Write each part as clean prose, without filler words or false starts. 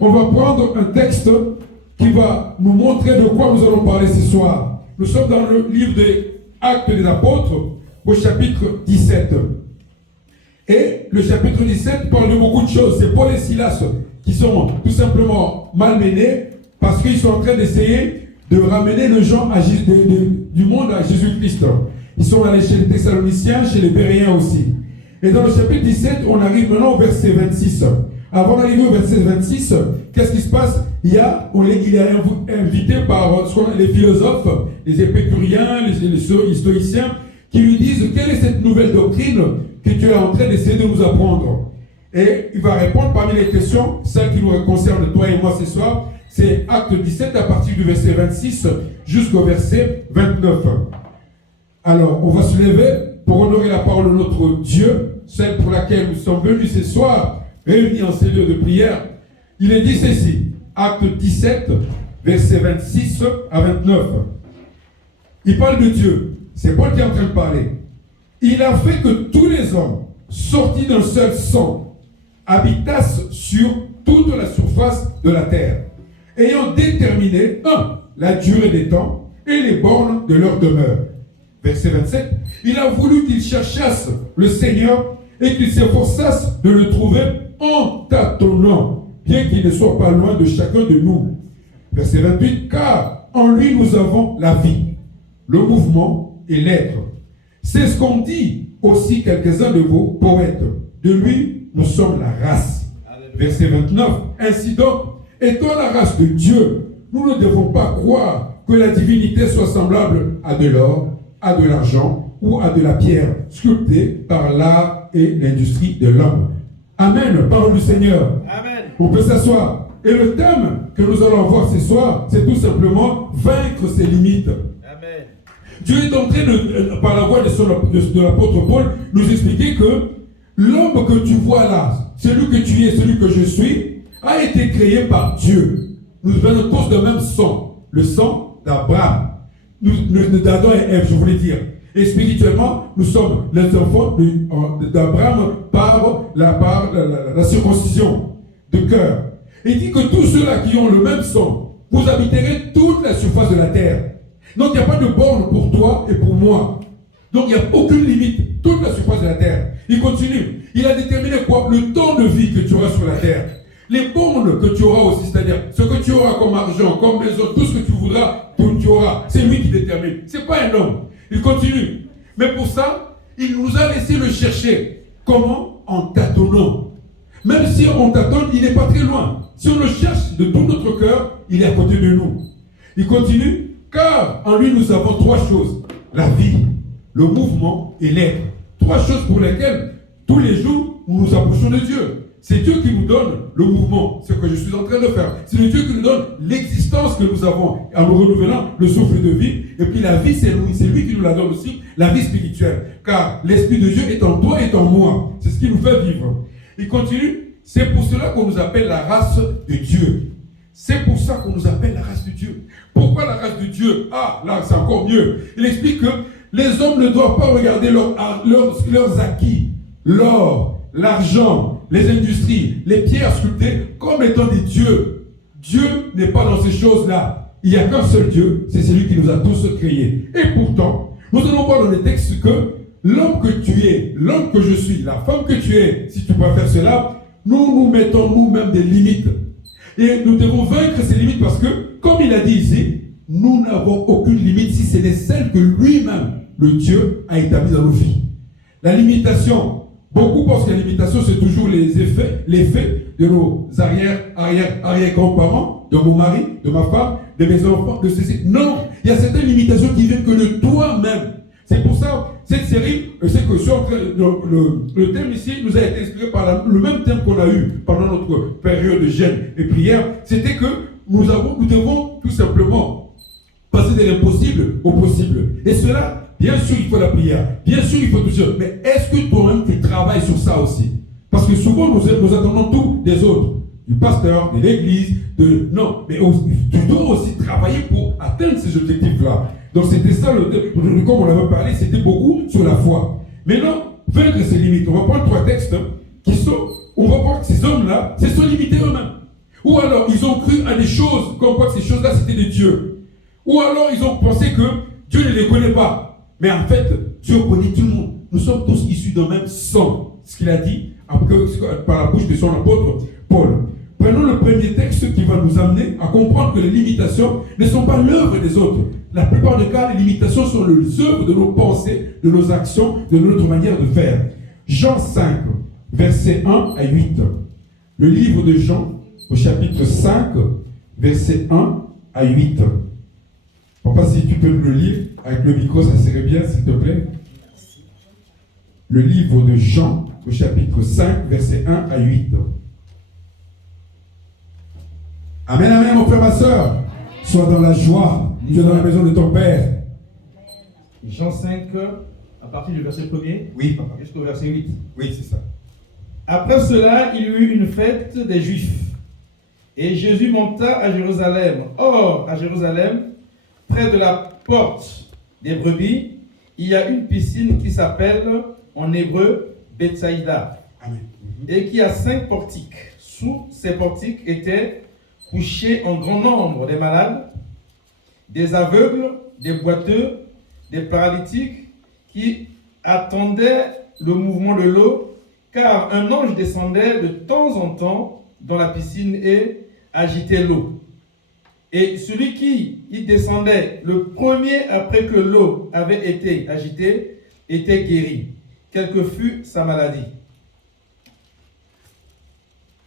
On va prendre un texte qui va nous montrer de quoi nous allons parler ce soir. Nous sommes dans le livre des Actes des Apôtres, au chapitre 17. Et le chapitre 17 parle de beaucoup de choses. C'est Paul et Silas qui sont tout simplement malmenés parce qu'ils sont en train d'essayer de ramener les gens du monde à Jésus-Christ. Ils sont allés chez les Thessaloniciens, chez les Béréens aussi. Et dans le chapitre 17, on arrive maintenant au verset 26. Avant d'arriver au verset 26, qu'est-ce qui se passe? Il est invité par les philosophes, les épicuriens, les stoïciens, qui lui disent quelle est cette nouvelle doctrine que tu es en train d'essayer de nous apprendre. Et il va répondre parmi les questions, celles qui nous concernent toi et moi ce soir. C'est Acte 17 à partir du verset 26 jusqu'au verset 29. Alors, on va se lever pour honorer la parole de notre Dieu, celle pour laquelle nous sommes venus ce soir, réunis en ces lieux de prière. Il est dit ceci, Acte 17, verset 26 à 29. Il parle de Dieu. C'est Paul qui est en train de parler. Il a fait que tous les hommes, sortis d'un seul sang, habitassent sur toute la surface de la terre, ayant déterminé, la durée des temps et les bornes de leur demeure. Verset 27, il a voulu qu'ils cherchassent le Seigneur et qu'ils s'efforçassent de le trouver en tâtonnant, bien qu'il ne soit pas loin de chacun de nous. Verset 28, car en lui nous avons la vie, le mouvement et l'être. C'est ce qu'ont dit aussi quelques-uns de vos poètes. De lui, nous sommes la race. Verset 29, ainsi donc, étant la race de Dieu, nous ne devons pas croire que la divinité soit semblable à de l'or, à de l'argent ou à de la pierre sculptée par l'art et l'industrie de l'homme. Amen, parole du Seigneur. Amen. On peut s'asseoir. Et le thème que nous allons voir ce soir, c'est tout simplement vaincre ses limites. Amen. Dieu est en train de, par la voix de l'apôtre Paul, nous expliquer que l'homme que tu vois là, celui que tu es, celui que je suis, a été créé par Dieu. Nous venons tous d'un même sang, le sang d'Abraham. D'Adam et Ève, je voulais dire. Et spirituellement, nous sommes les enfants d'Abraham par la circoncision de cœur. Il dit que tous ceux-là qui ont le même sang, vous habiterez toute la surface de la terre. Donc il n'y a pas de borne pour toi et pour moi. Donc il n'y a aucune limite, toute la surface de la terre. Il continue. Il a déterminé quoi? Le temps de vie que tu auras sur la terre. Les bornes que tu auras aussi, c'est-à-dire ce que tu auras comme argent, comme maison, tout ce que tu voudras, tu auras. C'est lui qui détermine. Ce n'est pas un homme. Il continue. Mais pour ça, il nous a laissé le chercher. Comment? En tâtonnant. Même si on tâtonne, il n'est pas très loin. Si on le cherche de tout notre cœur, il est à côté de nous. Il continue. Car en lui, nous avons trois choses. La vie, le mouvement et l'être. Trois choses pour lesquelles, tous les jours, nous nous approchons de Dieu. C'est Dieu qui nous donne le mouvement, ce que je suis en train de faire. C'est Dieu qui nous donne l'existence que nous avons en nous renouvelant le souffle de vie. Et puis la vie, c'est lui qui nous la donne aussi, la vie spirituelle. Car l'Esprit de Dieu est en toi et en moi. C'est ce qui nous fait vivre. Il continue. C'est pour cela qu'on nous appelle la race de Dieu. C'est pour ça qu'on nous appelle la race de Dieu. Pourquoi la race de Dieu? Ah, là, c'est encore mieux. Il explique que les hommes ne doivent pas regarder leurs acquis, l'or, l'argent, les industries, les pierres sculptées comme étant des dieux. Dieu n'est pas dans ces choses-là. Il n'y a qu'un seul Dieu, c'est celui qui nous a tous créés. Et pourtant, nous allons voir dans les textes que l'homme que tu es, l'homme que je suis, la femme que tu es, si tu peux faire cela, nous mettons nous-mêmes des limites. Et nous devons vaincre ces limites parce que, comme il a dit ici, nous n'avons aucune limite si ce n'est celle que lui-même, le Dieu, a établie dans nos vies. La limitation, beaucoup pensent que la limitation, c'est toujours les effets de nos arrière-grands-parents, de mon mari, de ma femme, de mes enfants, de ceci. Non, il y a certaines limitations qui viennent que de toi-même. C'est pour ça, cette série, c'est que le thème ici nous a été inspiré par le même thème qu'on a eu pendant notre période de jeûne et prière. C'était que nous devons tout simplement passer de l'impossible au possible. Et cela, bien sûr, il faut la prière. Bien sûr, il faut tout ça. Mais est-ce que toi-même, tu travailles sur ça aussi? Parce que souvent, nous attendons tout des autres. Du pasteur, de l'église, non. Mais tu dois aussi travailler pour atteindre ces objectifs-là. Donc c'était ça, comme on l'avait parlé, c'était beaucoup sur la foi. Maintenant, vaincre ses limites. On va prendre trois textes qui sont, on va voir que ces hommes-là, se sont limités eux-mêmes. Ou alors, ils ont cru à des choses, comme quoi ces choses-là, c'était des dieux. Ou alors, ils ont pensé que Dieu ne les connaît pas. Mais en fait, Dieu connaît tout le monde. Nous sommes tous issus d'un même sang. Ce qu'il a dit par la bouche de son apôtre Paul. Prenons le premier texte qui va nous amener à comprendre que les limitations ne sont pas l'œuvre des autres. La plupart des cas, les limitations sont les œuvres de nos pensées, de nos actions, de notre manière de faire. Jean 5, versets 1 à 8. Le livre de Jean, au chapitre 5, versets 1 à 8. Papa, si tu peux me le lire avec le micro, ça serait bien, s'il te plaît. Le livre de Jean, au chapitre 5, versets 1 à 8. Amen, amen, mon frère, ma soeur. Sois dans la joie. Tu es dans la maison de ton Père. Jean 5, à partir du verset 1er. Oui, papa. Jusqu'au verset 8. Oui, c'est ça. Après cela, il y eut une fête des Juifs. Et Jésus monta à Jérusalem. Or, à Jérusalem, près de la porte des brebis, il y a une piscine qui s'appelle, en hébreu, Bethsaïda. Amen. Et qui a 5 portiques. Sous ces portiques étaient couchés en grand nombre des malades, des aveugles, des boiteux, des paralytiques qui attendaient le mouvement de l'eau, car un ange descendait de temps en temps dans la piscine et agitait l'eau. Et celui qui y descendait le premier après que l'eau avait été agitée était guéri, quelle que fût sa maladie.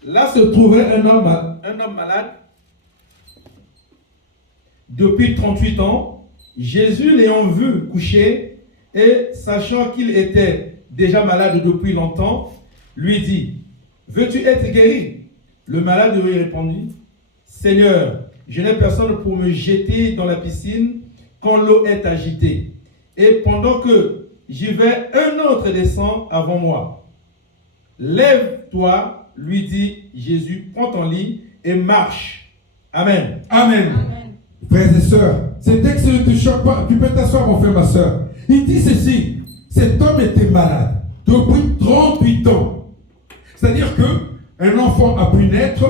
Là se trouvait un homme malade depuis 38 ans. Jésus l'ayant vu couché et sachant qu'il était déjà malade depuis longtemps, lui dit, « Veux-tu être guéri ?» Le malade lui répondit, « Seigneur, je n'ai personne pour me jeter dans la piscine quand l'eau est agitée. Et pendant que j'y vais, un autre descend avant moi. Lève-toi, lui dit Jésus, prends ton lit et marche. » Amen. Amen. Frères et sœurs, ce texte ne te choque pas. Tu peux t'asseoir, mon frère, ma sœur. Il dit ceci. Cet homme était malade depuis 38 ans. C'est-à-dire qu'un enfant a pu naître,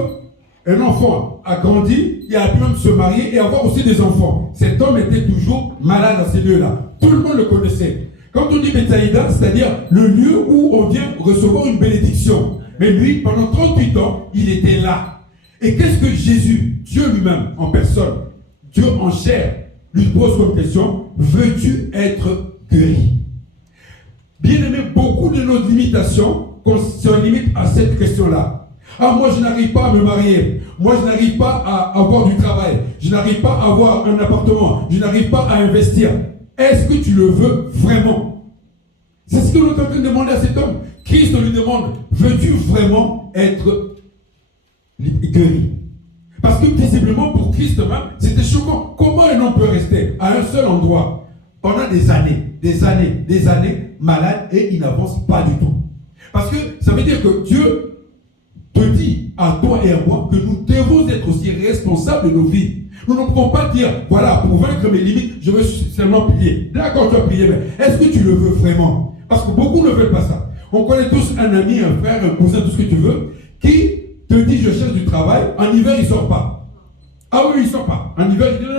un enfant a grandi, il a pu même se marier et avoir aussi des enfants. Cet homme était toujours malade à ces lieux-là. Tout le monde le connaissait. Quand on dit Bethsaïda, c'est-à-dire le lieu où on vient recevoir une bénédiction. Mais lui, pendant 38 ans, il était là. Et qu'est-ce que Jésus, Dieu lui-même en personne, Dieu en chair, lui pose comme question, veux-tu être guéri? Bien aimé, beaucoup de nos limitations se limitent à cette question-là. Ah, moi je n'arrive pas à me marier, moi je n'arrive pas à avoir du travail, je n'arrive pas à avoir un appartement, je n'arrive pas à investir. Est-ce que tu le veux vraiment? C'est ce que nous sommes en train de demander à cet homme. Christ lui demande, veux-tu vraiment être guéri? Parce que visiblement pour Christ même, c'était choquant. Comment un homme peut rester à un seul endroit pendant des années malade et il n'avance pas du tout? Parce que ça veut dire que Dieu te dit à toi et à moi que nous devons être aussi responsables de nos vies. Nous ne pouvons pas dire, voilà, pour vaincre mes limites, je veux seulement prier. D'accord, tu as prié, mais est-ce que tu le veux vraiment? Parce que beaucoup ne veulent pas ça. On connaît tous un ami, un frère, un cousin, tout ce que tu veux, qui te dit, je cherche du travail, en hiver, il ne sort pas. Ah oui, il ne sort pas. En hiver, il dit,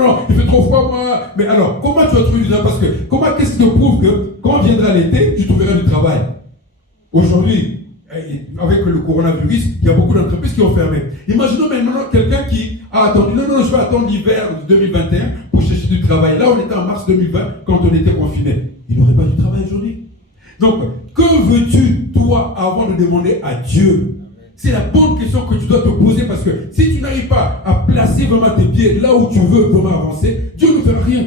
non, il fait trop froid, moi. Mais alors, comment tu vas trouver du travail? Parce que, qu'est-ce qui te prouve que quand viendra l'été, tu trouveras du travail? Aujourd'hui, avec le coronavirus, il y a beaucoup d'entreprises qui ont fermé. Imaginons maintenant quelqu'un qui a attendu, non, je vais attendre l'hiver 2021 pour chercher du travail. Là, on était en mars 2020 quand on était confiné. Il n'aurait pas du travail aujourd'hui. Donc, que veux-tu, toi, avant de demander à Dieu? C'est la bonne question que tu dois te poser parce que si tu n'arrives pas à placer vraiment tes pieds là où tu veux vraiment avancer, Dieu ne fera rien.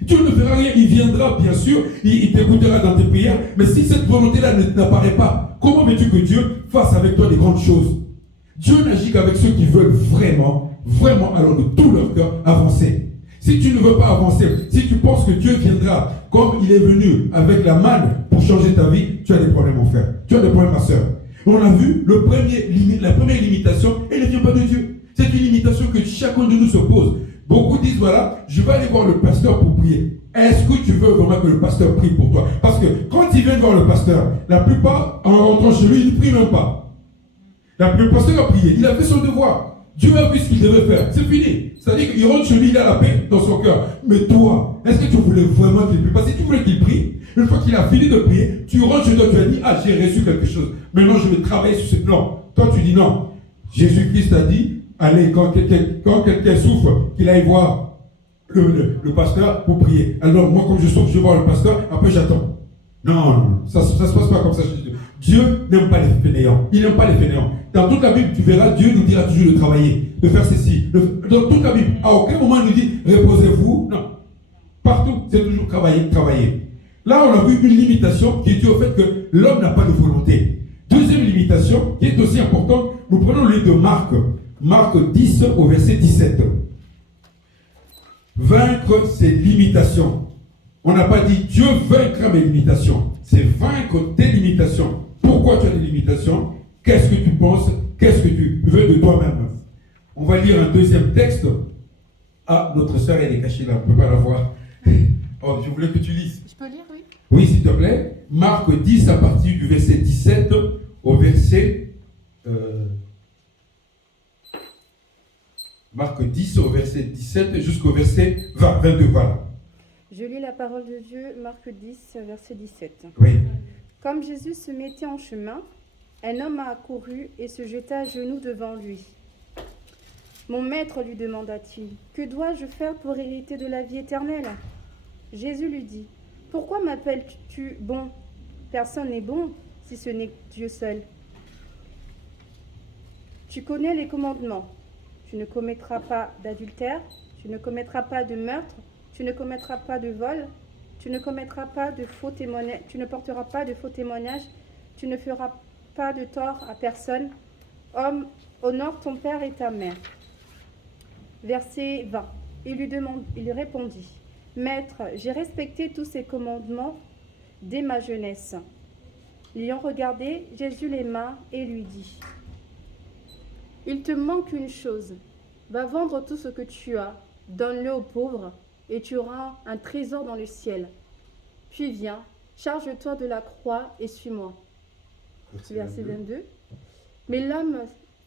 Dieu ne fera rien. Il viendra, bien sûr, il t'écoutera dans tes prières, mais si cette volonté-là n'apparaît pas, comment veux-tu que Dieu fasse avec toi des grandes choses? Dieu n'agit qu'avec ceux qui veulent vraiment, alors de tout leur cœur, avancer. Si tu ne veux pas avancer, si tu penses que Dieu viendra comme il est venu avec la manne pour changer ta vie, tu as des problèmes, mon frère. Tu as des problèmes, ma soeur. On a vu la première limitation, elle ne vient pas de Dieu. C'est une limitation que chacun de nous se pose. Beaucoup disent, voilà, je vais aller voir le pasteur pour prier. Est-ce que tu veux vraiment que le pasteur prie pour toi? Parce que quand ils viennent voir le pasteur, la plupart, en rentrant chez lui, ils ne prient même pas. Le pasteur a prié, il a fait son devoir. Dieu a vu ce qu'il devait faire. C'est fini. C'est-à-dire qu'il rentre chez lui, il a la paix dans son cœur. Mais toi, est-ce que tu voulais vraiment qu'il prie? Parce que si tu voulais qu'il prie, une fois qu'il a fini de prier, tu rentres chez toi, tu as dit, ah, j'ai reçu quelque chose. Maintenant, je vais travailler sur ce. Non. Toi, tu dis non. Jésus-Christ a dit, allez, quand quelqu'un souffre, qu'il aille voir le pasteur pour prier. Alors, moi, comme je souffre, je vais voir le pasteur, après j'attends. Non, ça ne se passe pas comme ça chez Dieu. Dieu n'aime pas les fainéants. Il n'aime pas les fainéants. Dans toute la Bible, tu verras, Dieu nous dira toujours de travailler, de faire ceci. Dans toute la Bible, à aucun moment il nous dit, reposez-vous. Non. Partout, c'est toujours travailler, travailler. Là, on a vu une limitation qui est due au fait que l'homme n'a pas de volonté. Deuxième limitation, qui est aussi importante, nous prenons le livre de Marc. Marc 10 au verset 17. Vaincre ses limitations. On n'a pas dit Dieu vaincra mes limitations. C'est vaincre tes limitations. Pourquoi tu as des limitations? Qu'est-ce que tu penses? Qu'est-ce que tu veux de toi-même? On va lire un deuxième texte. Ah, notre sœur, elle est cachée là, on ne peut pas la voir. Oh, je voulais que tu lises. Je peux lire, oui? Oui, s'il te plaît. Marc 10 à partir du verset 17 au verset... Marc 10 au verset 17 jusqu'au verset 22, voilà. Je lis la parole de Dieu, Marc 10, verset 17. Oui. Comme Jésus se mettait en chemin, un homme accourut et se jeta à genoux devant lui. Mon maître, lui demanda-t-il, que dois-je faire pour hériter de la vie éternelle? Jésus lui dit, pourquoi m'appelles-tu bon? Personne n'est bon si ce n'est Dieu seul. Tu connais les commandements. Tu ne commettras pas d'adultère, tu ne commettras pas de meurtre, tu ne commettras pas de vol, tu ne commettras pas de faux témoignages, tu ne porteras pas de faux témoignages, tu ne feras pas de tort à personne. Homme, honore ton père et ta mère. Verset 20. Il répondit, Maître, j'ai respecté tous ces commandements dès ma jeunesse. L'ayant regardé, Jésus l'aima et lui dit, il te manque une chose. Va vendre tout ce que tu as, donne-le aux pauvres, et tu auras un trésor dans le ciel. Puis viens, charge-toi de la croix et suis-moi. Verset 22. Mais l'homme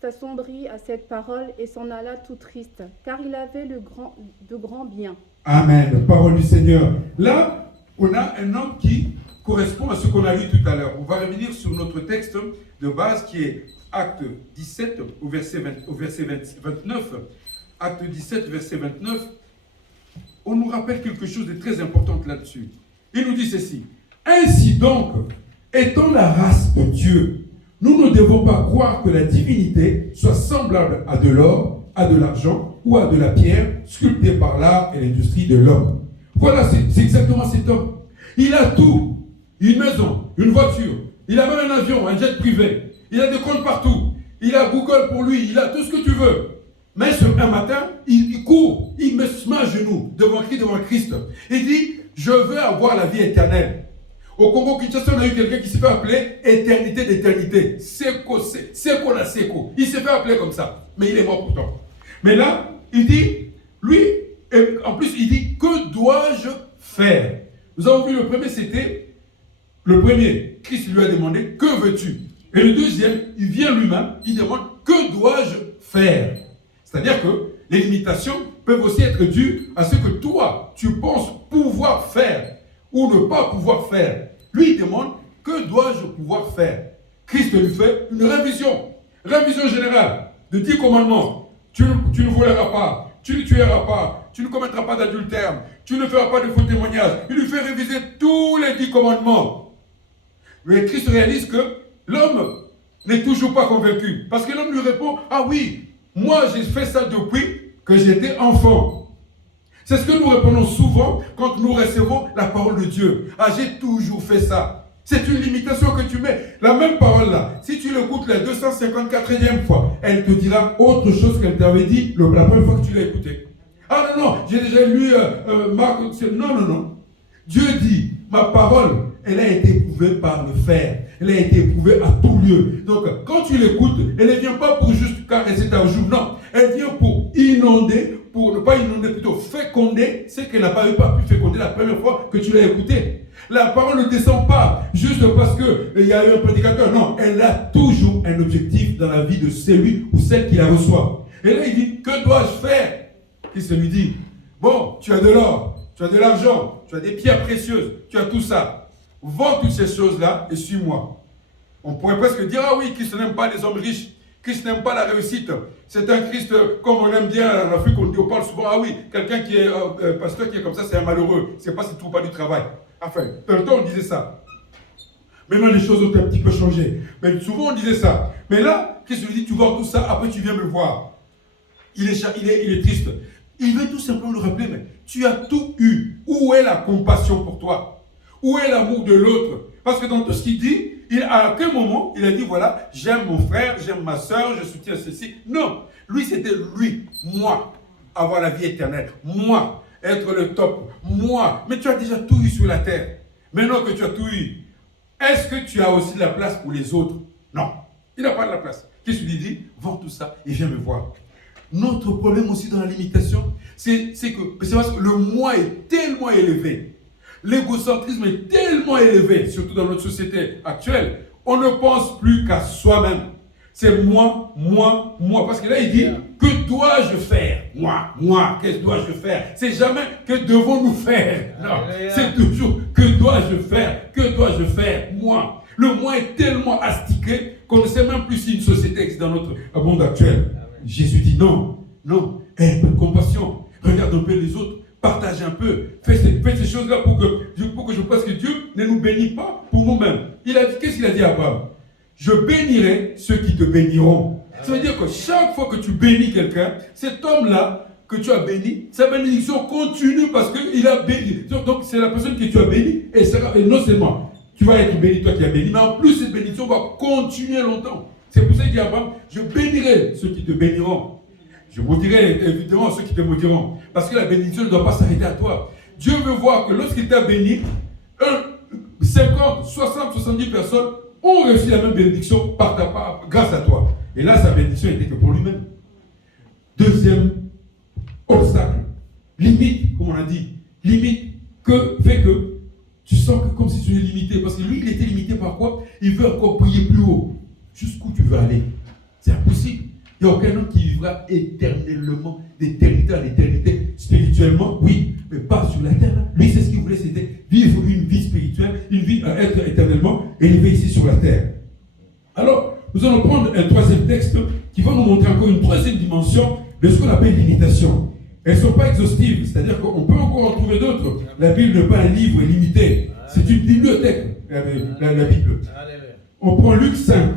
s'assombrit à cette parole et s'en alla tout triste, car il avait de grands biens. Amen. Parole du Seigneur. Là, on a un homme qui correspond à ce qu'on a lu tout à l'heure. On va revenir sur notre texte de base qui est Acte 17 au verset 29. Acte 17, verset 29. On nous rappelle quelque chose de très important là-dessus. Il nous dit ceci. Ainsi donc, étant la race de Dieu, nous ne devons pas croire que la divinité soit semblable à de l'or, à de l'argent ou à de la pierre sculptée par l'art et l'industrie de l'homme. Voilà, c'est exactement cet homme. Il a tout. Une maison, une voiture. Il a même un avion, un jet privé. Il a des comptes partout. Il a Google pour lui. Il a tout ce que tu veux. Mais un matin, il court. Il me met à genoux devant Christ. Il dit, je veux avoir la vie éternelle. Au Congo-Kinshasa, on a eu quelqu'un qui s'est fait appeler éternité d'éternité. Seko. Il s'est fait appeler comme ça. Mais il est mort pourtant. Mais là, il dit, lui, en plus, il dit, que dois-je faire? Nous avons vu le premier, Christ lui a demandé, que veux-tu? Et le deuxième, il vient lui-même, il demande, que dois-je faire? C'est-à-dire que les limitations peuvent aussi être dues à ce que toi, tu penses pouvoir faire ou ne pas pouvoir faire. Lui, il demande, que dois-je pouvoir faire? Christ lui fait une révision générale de 10 commandements. Tu ne voleras pas, tu ne tueras pas, tu ne commettras pas d'adultère, tu ne feras pas de faux témoignages. Il lui fait réviser tous les 10 commandements. Mais Christ réalise que l'homme n'est toujours pas convaincu. Parce que l'homme lui répond, ah oui, moi j'ai fait ça depuis que j'étais enfant. C'est ce que nous répondons souvent quand nous recevons la parole de Dieu. Ah, j'ai toujours fait ça. C'est une limitation que tu mets. La même parole là, si tu l'écoutes la 254e fois, elle te dira autre chose qu'elle t'avait dit la première fois que tu l'as écouté. Ah non, j'ai déjà lu Marc. Non. Dieu dit, ma parole, elle a été éprouvée par le fer. Elle a été éprouvée à tout lieu. Donc, quand tu l'écoutes, elle ne vient pas pour juste caresser ta joue. Non, elle vient pour inonder, pour ne pas inonder, plutôt féconder ce qu'elle n'a pas pu féconder la première fois que tu l'as écouté. La parole ne descend pas juste parce qu'il y a eu un prédicateur. Non, elle a toujours un objectif dans la vie de celui ou celle qui la reçoit. Et là, il dit, que dois-je faire? Christ lui dit, bon, tu as de l'or, tu as de l'argent, tu as des pierres précieuses, tu as tout ça. Vends toutes ces choses-là et suis-moi. On pourrait presque dire, ah oui, Christ n'aime pas les hommes riches. Christ n'aime pas la réussite. C'est un Christ, comme on aime bien en Afrique, on parle souvent, ah oui, quelqu'un qui est pasteur qui est comme ça, c'est un malheureux. C'est pas s'il ne trouve pas du travail. Enfin, dans le temps, on disait ça. Maintenant, les choses ont un petit peu changé. Mais souvent, on disait ça. Mais là, Christ lui dit, tu vois tout ça, après tu viens me voir. Il est triste. Il veut tout simplement le rappeler, mais tu as tout eu. Où est la compassion pour toi? Où est l'amour de l'autre? Parce que dans tout ce qu'il dit, à quel moment il a dit, voilà, j'aime mon frère, j'aime ma soeur, je soutiens ceci. Non, lui c'était lui, moi, avoir la vie éternelle, moi, être le top, moi. Mais tu as déjà tout eu sur la terre. Maintenant que tu as tout eu, est-ce que tu as aussi de la place pour les autres? Non, il n'a pas de la place. Qu'est-ce qu'il lui dit? Vends tout ça et viens me voir. Notre problème aussi dans la limitation, c'est parce que le moi est tellement élevé. L'égocentrisme est tellement élevé, surtout dans notre société actuelle. On ne pense plus qu'à soi-même. C'est moi, moi, moi. Parce que là, il dit, que dois-je faire? Moi, qu'est-ce que dois-je faire? C'est jamais, que devons-nous faire? Non, c'est toujours, que dois-je faire? Que dois-je faire? Moi. Le moi est tellement astiqué qu'on ne sait même plus si une société existe dans notre monde actuel. Jésus dit non, non, aie un peu de compassion. Regarde un peu les autres. Partage un peu, fais ces choses-là pour que je pense que Dieu ne nous bénit pas pour nous-mêmes. Qu'est-ce qu'il a dit à Abraham? Je bénirai ceux qui te béniront. Ça veut dire que chaque fois que tu bénis quelqu'un, cet homme-là que tu as béni, sa bénédiction continue parce qu'il a béni. Donc c'est la personne que tu as béni et non seulement tu vas être béni, toi qui as béni, mais en plus cette bénédiction va continuer longtemps. C'est pour ça qu'il dit à Abraham, je bénirai ceux qui te béniront. Je maudirai évidemment ceux qui te maudiront. Parce que la bénédiction ne doit pas s'arrêter à toi. Dieu veut voir que lorsqu'il t'a béni, 50, 60, 70 personnes ont reçu la même bénédiction par ta part, grâce à toi. Et là, sa bénédiction n'était que pour lui-même. Deuxième obstacle, limite, comme on a dit, limite fait que tu sens que comme si tu es limité. Parce que lui, il était limité par quoi? Il veut encore briller plus haut. Jusqu'où tu veux aller? C'est impossible. Il n'y a aucun homme qui vivra éternellement, d'éternité en éternité, spirituellement, oui, mais pas sur la terre. Lui, c'est ce qu'il voulait, c'était vivre une vie spirituelle, une vie à être éternellement élevé ici sur la terre. Alors, nous allons prendre un troisième texte qui va nous montrer encore une troisième dimension de ce qu'on appelle l'imitation. Elles ne sont pas exhaustives, c'est-à-dire qu'on peut encore en trouver d'autres. La Bible n'est pas un livre limité, c'est une bibliothèque, la Bible. On prend Luc 5.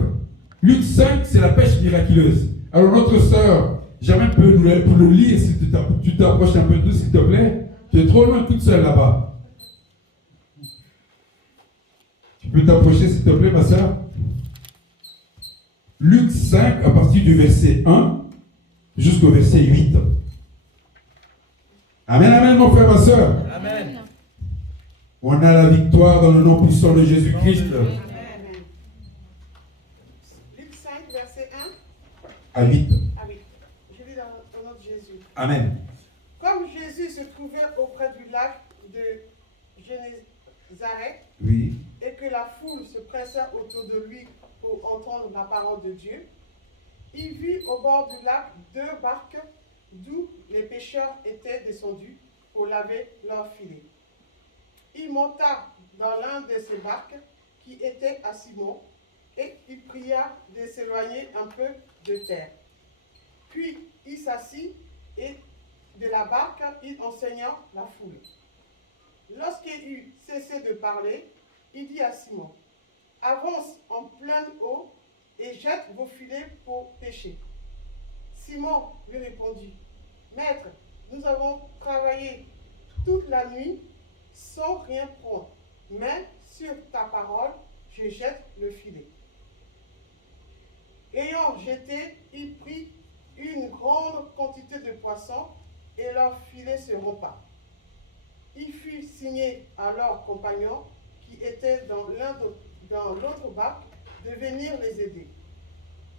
Luc 5, c'est la pêche miraculeuse. Alors notre sœur, jamais peut nous le lire si tu t'approches un peu d'eux, s'il te plaît. Tu es trop loin toute seule là-bas. Tu peux t'approcher s'il te plaît, ma sœur. Luc 5, à partir du verset 1 jusqu'au verset 8. Amen, amen, mon frère, ma sœur. Amen. On a la victoire dans le nom puissant de Jésus-Christ. À 8. Ah oui, je lis dans le nom de Jésus. Amen. Comme Jésus se trouvait auprès du lac de Génézareth, Oui. et que la foule se pressait autour de lui pour entendre la parole de Dieu, il vit au bord du lac 2 barques d'où les pêcheurs étaient descendus pour laver leurs filets. Il monta dans l'un de ces barques qui était à Simon, et il pria de s'éloigner un peu de terre. Puis il s'assit et de la barque il enseigna la foule. Lorsqu'il eut cessé de parler, il dit à Simon, « Avance en pleine eau et jette vos filets pour pêcher. » Simon lui répondit, « Maître, nous avons travaillé toute la nuit sans rien prendre, mais sur ta parole, je jette le filet. » Ayant jeté, il prit une grande quantité de poissons et leur filet se rompa. Il fut signé à leurs compagnons qui étaient dans l'autre barque de venir les aider.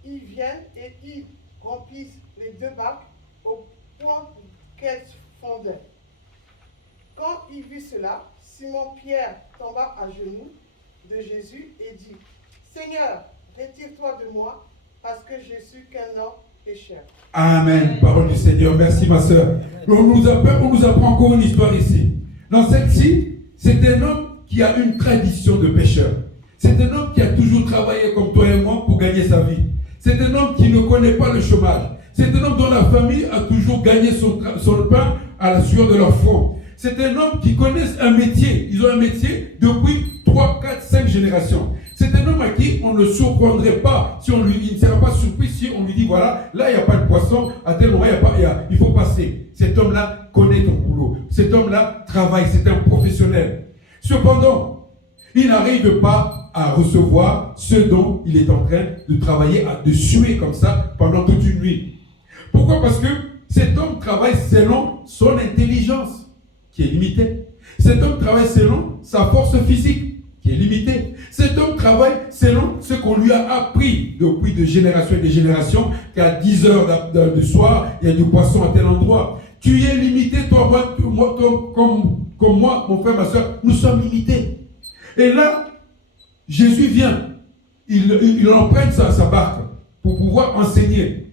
Ils viennent et ils remplissent les 2 barques au point qu'elles fondaient. Quand il vit cela, Simon-Pierre tomba à genoux de Jésus et dit, « Seigneur, retire-toi de moi, parce que je suis qu'un homme pécheurs. Amen. Parole du Seigneur. Merci, ma soeur. On nous apprend encore une histoire ici. Dans celle-ci, c'est un homme qui a une tradition de pécheur. C'est un homme qui a toujours travaillé comme toi et moi pour gagner sa vie. C'est un homme qui ne connaît pas le chômage. C'est un homme dont la famille a toujours gagné son pain à la sueur de leur front. C'est un homme qui connaît un métier. Ils ont un métier depuis 3, 4, 5 générations. C'est un homme à qui on ne surprendrait pas, si on lui dit, il ne sera pas surpris si on lui dit, voilà, là il n'y a pas de poisson, à tel moment il faut passer. Cet homme-là connaît ton boulot. Cet homme-là travaille, c'est un professionnel. Cependant, il n'arrive pas à recevoir ce dont il est en train de travailler, de suer comme ça pendant toute une nuit. Pourquoi? Parce que cet homme travaille selon son intelligence, qui est limitée. Cet homme travaille selon sa force physique, qui est limitée. Cet homme travaille selon ce qu'on lui a appris depuis de génération et de générations, qu'à 10 heures du soir, il y a du poisson à tel endroit. Tu es limité, toi, moi, comme moi, mon frère, ma soeur, nous sommes limités. Et là, Jésus vient, il emprunte sa barque pour pouvoir enseigner.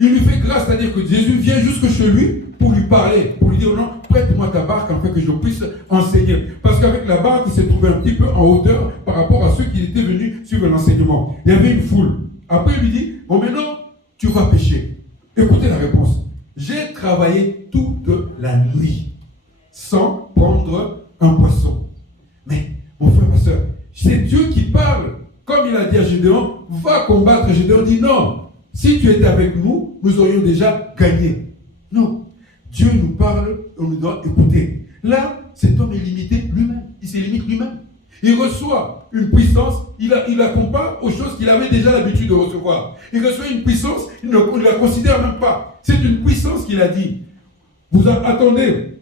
Il lui fait grâce, c'est-à-dire que Jésus vient jusque chez lui pour lui parler, pour lui dire, non, prête-moi ta barque afin que je puisse enseigner. Parce qu'avec la barque, il s'est trouvé un petit peu en hauteur par rapport à ceux qui étaient venus suivre l'enseignement. Il y avait une foule. Après, il lui dit, bon, maintenant, tu vas pêcher. Écoutez la réponse. J'ai travaillé toute la nuit sans prendre un poisson. Mais, mon frère, ma soeur, c'est Dieu qui parle. Comme il a dit à Gédéon, va combattre. Gédéon dit, non, si tu étais avec nous, nous aurions déjà gagné. Non. Dieu nous parle, on nous doit écouter. Là, cet homme est limité lui-même. Il se limite lui-même. Il reçoit une puissance, il la compare aux choses qu'il avait déjà l'habitude de recevoir. Il reçoit une puissance, il ne la considère même pas. C'est une puissance qu'il a dit. Vous attendez,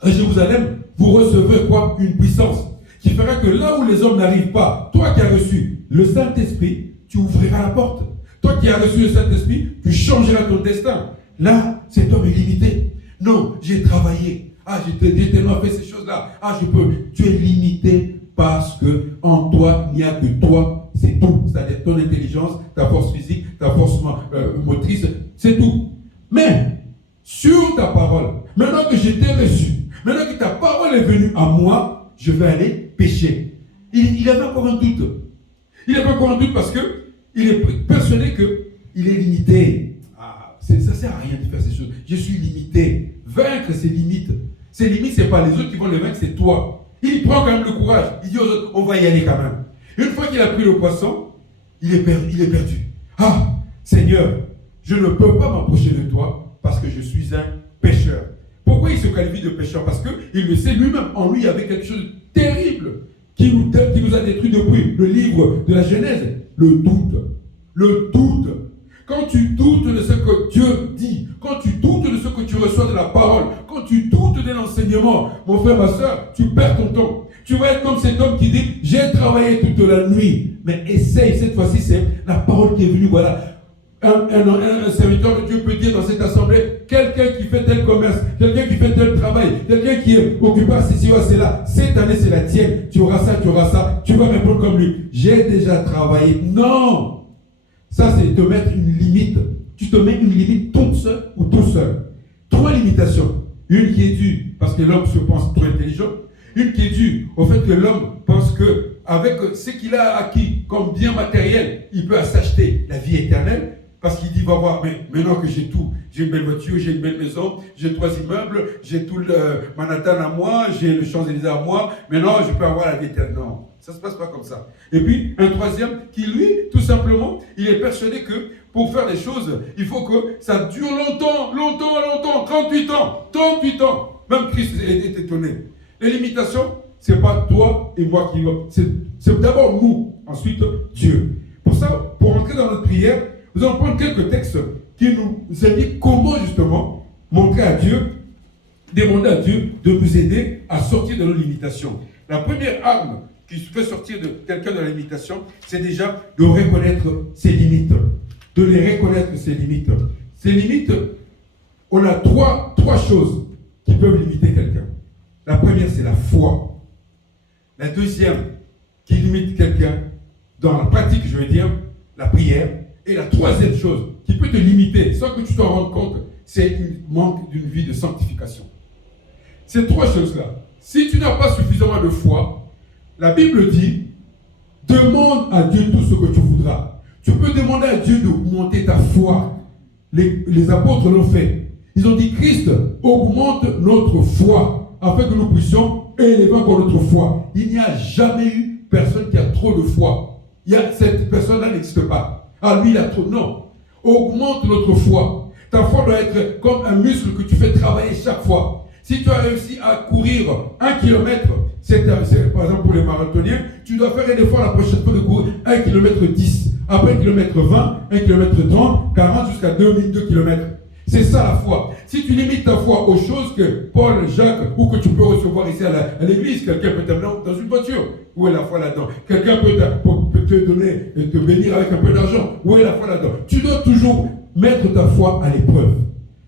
à Jérusalem, vous recevez quoi? Une puissance qui fera que là où les hommes n'arrivent pas, toi qui as reçu le Saint-Esprit, tu ouvriras la porte. Toi qui as reçu le Saint-Esprit, tu changeras ton destin. Là, cet homme est limité. Non, j'ai travaillé. J'ai tellement fait ces choses-là. Je peux. Tu es limité parce que en toi, il n'y a que toi. C'est tout. C'est-à-dire ton intelligence, ta force physique, ta force motrice. C'est tout. Mais, sur ta parole, maintenant que je t'ai reçu, maintenant que ta parole est venue à moi, je vais aller pécher. Il avait encore un doute. Il avait encore un doute parce qu'il est persuadé qu'il est limité. Ça ne sert à rien de faire ces choses. Je suis limité. Vaincre ses limites. Ses limites, ce n'est pas les autres qui vont les vaincre, c'est toi. Il prend quand même le courage. Il dit aux autres, on va y aller quand même. Une fois qu'il a pris le poisson, il est perdu. Seigneur, je ne peux pas m'approcher de toi parce que je suis un pécheur. Pourquoi il se qualifie de pécheur? Parce qu'il le sait lui-même. En lui, il y avait quelque chose de terrible qui nous a détruit depuis le livre de la Genèse. Le doute. Le doute. Quand tu doutes de ce que Dieu dit, quand tu doutes de ce que tu reçois de la parole, quand tu doutes de l'enseignement, mon frère, ma soeur, tu perds ton temps. Tu vas être comme cet homme qui dit, j'ai travaillé toute la nuit. Mais essaye, cette fois-ci, c'est la parole qui est venue, voilà. Un serviteur de Dieu peut dire dans cette assemblée, quelqu'un qui fait tel commerce, quelqu'un qui fait tel travail, quelqu'un qui est occupé à ceci ou à cela, cette année c'est la tienne, tu auras ça, tu vas répondre comme lui. J'ai déjà travaillé. Non! Ça, c'est te mettre une limite. Tu te mets une limite toute seule ou tout seul. 3 limitations. Une qui est due parce que l'homme se pense trop intelligent. Une qui est due au fait que l'homme pense que avec ce qu'il a acquis comme bien matériel, il peut s'acheter la vie éternelle. Parce qu'il dit, va voir, mais maintenant que j'ai tout, j'ai une belle voiture, j'ai une belle maison, j'ai 3 immeubles, j'ai tout le Manhattan à moi, j'ai le Champs-Élysées à moi, maintenant je peux avoir la vie éternelle. Non, ça ne se passe pas comme ça. Et puis, un troisième qui, lui, tout simplement, il est persuadé que pour faire des choses, il faut que ça dure longtemps, 38 ans. Même Christ est étonné. Les limitations, ce n'est pas toi et moi qui va. C'est d'abord nous, ensuite Dieu. Pour ça, pour entrer dans notre prière, nous allons prendre quelques textes qui nous indiquent comment justement montrer à Dieu, demander à Dieu de nous aider à sortir de nos limitations. La première arme qui fait sortir de quelqu'un de la limitation, c'est déjà de reconnaître ses limites. De les reconnaître ses limites. Ces limites, on a trois choses qui peuvent limiter quelqu'un. La première, c'est la foi. La deuxième, qui limite quelqu'un, dans la pratique, je veux dire, la prière. Et la troisième chose qui qui peut te limiter sans que tu t'en rendes compte, c'est un manque d'une vie de sanctification. Ces trois choses-là, si tu n'as pas suffisamment de foi, la Bible dit, demande à Dieu tout ce que tu voudras. Tu peux demander à Dieu d'augmenter ta foi. Les apôtres l'ont fait. Ils ont dit, Christ augmente notre foi afin que nous puissions élever encore notre foi. Il n'y a jamais eu personne qui a trop de foi. Cette personne-là n'existe pas. Ah, lui, il a trop. Non. Augmente notre foi. Ta foi doit être comme un muscle que tu fais travailler chaque fois. Si tu as réussi à courir 1 kilomètre, c'est par exemple pour les marathoniens, tu dois faire un effort la prochaine fois de courir 1 km 10. Après 1 km 20, 1 km 30, 40 jusqu'à 2 km. C'est ça la foi. Si tu limites ta foi aux choses que Paul, Jacques, ou que tu peux recevoir ici à l'église, quelqu'un peut t'amener dans une voiture. Où est la foi là-dedans? Quelqu'un peut te donner, te bénir avec un peu d'argent. Où est la foi là-dedans? Tu dois toujours mettre ta foi à l'épreuve.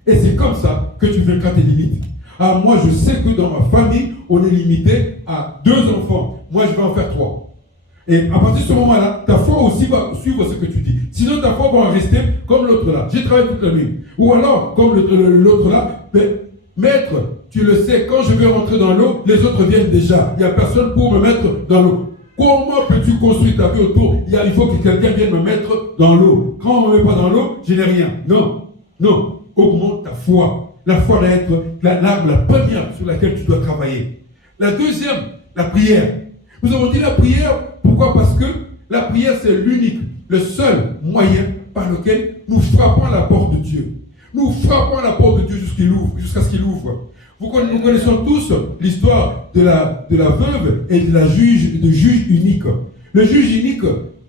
Et c'est comme ça que tu vaincras tes limites. Ah, moi, je sais que dans ma famille, on est limité à 2 enfants. Moi, je vais en faire 3. Et à partir de ce moment-là, ta foi aussi va suivre ce que tu dis. Sinon, ta foi va en rester comme l'autre là. J'ai travaillé toute la nuit. Ou alors, comme l'autre là, maître, tu le sais, quand je vais rentrer dans l'eau, les autres viennent déjà. Il n'y a personne pour me mettre dans l'eau. Comment peux-tu construire ta vie autour? Il faut que quelqu'un vienne me mettre dans l'eau. Quand on ne me met pas dans l'eau, je n'ai rien. Non, non. Augmente ta foi. La foi doit être l'arme la première sur laquelle tu dois travailler. La deuxième, la prière. Nous avons dit la prière, pourquoi? Parce que la prière, c'est l'unique, le seul moyen par lequel nous frappons à la porte de Dieu. Nous frappons à la porte de Dieu jusqu'à ce qu'il ouvre. Nous connaissons tous l'histoire de la veuve et de juge unique. Le juge unique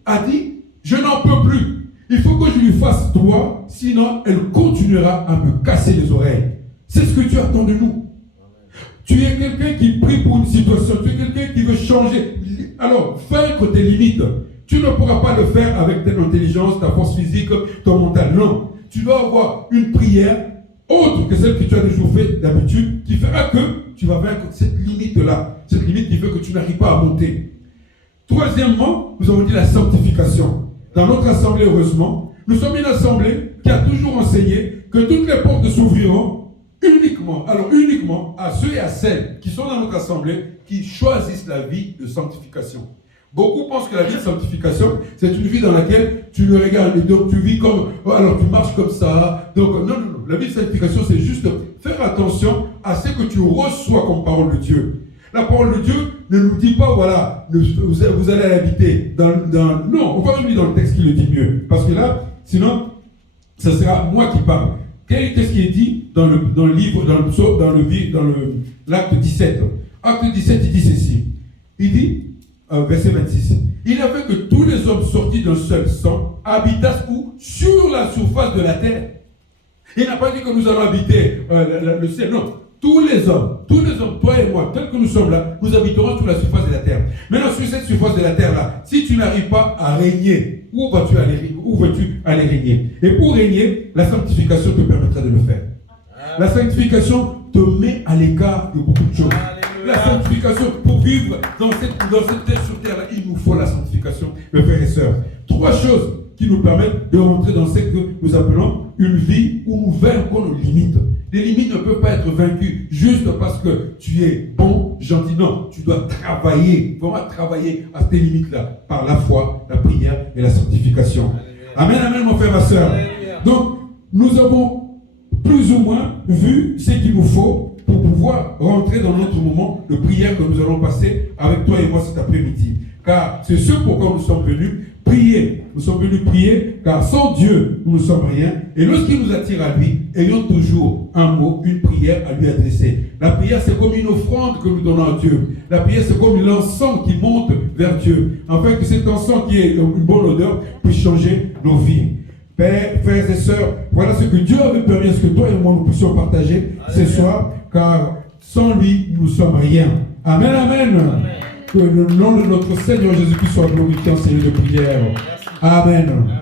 a dit, je n'en peux plus. Il faut que je lui fasse droit, sinon elle continuera à me casser les oreilles. C'est ce que tu attends de nous. Tu es quelqu'un qui prie pour une situation, tu es quelqu'un qui veut changer. Alors, vaincre tes limites. Tu ne pourras pas le faire avec ton intelligence, ta force physique, ton mental. Non. Tu dois avoir une prière autre que celle que tu as toujours fait d'habitude, qui fera que tu vas vaincre cette limite-là. Cette limite qui fait que tu n'arrives pas à monter. Troisièmement, nous avons dit la sanctification. Dans notre assemblée, heureusement, nous sommes une assemblée qui a toujours enseigné que toutes les portes s'ouvriront uniquement à ceux et à celles qui sont dans notre assemblée, qui choisissent la vie de sanctification. Beaucoup pensent que la vie de sanctification, c'est une vie dans laquelle tu le regardes, et donc tu vis comme, alors tu marches comme ça. Donc non. La vie de sanctification, c'est juste faire attention à ce que tu reçois comme parole de Dieu. La parole de Dieu ne nous dit pas, voilà, vous allez l'habiter non, on va revenir dans le texte qui le dit mieux. Parce que là, sinon, ça sera moi qui parle. Qu'est-ce qui est dit dans le livre, dans l'acte 17? Acte 17, il dit ceci. Il dit, verset 26, il a fait que tous les hommes sortis d'un seul sang habitassent où? Sur la surface de la terre. Il n'a pas dit que nous allons habiter le ciel, non. Tous les hommes, toi et moi, tels que nous sommes là, nous habiterons sur la surface de la terre. Maintenant, sur cette surface de la terre-là, si tu n'arrives pas à régner, où veux-tu aller régner? Et pour régner, la sanctification te permettra de le faire. La sanctification te met à l'écart de beaucoup de choses. La sanctification, pour vivre dans cette terre sur terre, il nous faut la sanctification, mes frères et sœurs. 3 choses qui nous permettent de rentrer dans ce que nous appelons une vie où nous vaincrons nos limites. Les limites ne peuvent pas être vaincues juste parce que tu es bon, gentil. Non, tu dois travailler, vraiment travailler à tes limites-là, par la foi, la prière et la sanctification. Amen, amen, mon frère, ma soeur. Donc, nous avons plus ou moins vu ce qu'il nous faut pour pouvoir rentrer dans notre moment de prière que nous allons passer avec toi et moi cet après-midi. Car c'est ce pourquoi nous sommes venus prier. Nous sommes venus prier, car sans Dieu, nous ne sommes rien. Et lorsqu'il nous attire à lui, ayons toujours un mot, une prière à lui adresser. La prière, c'est comme une offrande que nous donnons à Dieu. La prière, c'est comme l'encens qui monte vers Dieu, afin que cet encens qui est une bonne odeur puisse changer nos vies. Père, frères et sœurs, voilà ce que Dieu avait permis à ce que toi et moi nous puissions partager ce soir, car sans lui, nous ne sommes rien. Amen, amen. Que le nom de notre Seigneur Jésus-Christ soit glorifié en Seigneur de prière. Amen.